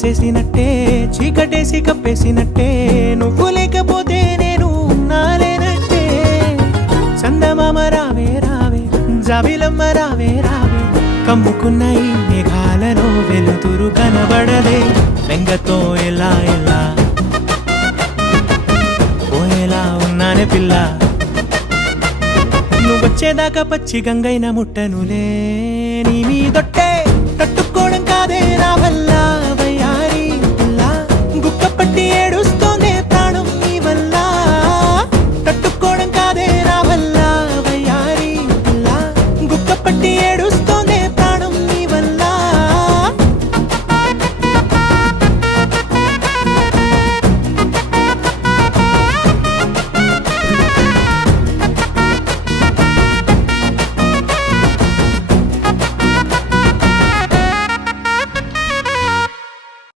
చేసినట్టే చీకటేసి కప్పేసినట్టే నువ్వు లేకపోతే నేను నాలేనట్టే చందమామ రావే రావే జాబిలమ్మ రావే రావే కమ్ముకున్న ఈ మేఘాలలో వెలుతురు కనబడదే బెంగతో ఎలా ఎలా పోయేలా ఉన్నానే పిల్ల నువ్వొచ్చేదాకా పచ్చి గంగైన ముట్టనులే నీ మీదొట్టే తట్టుకోవడం కాదే నా వల్ల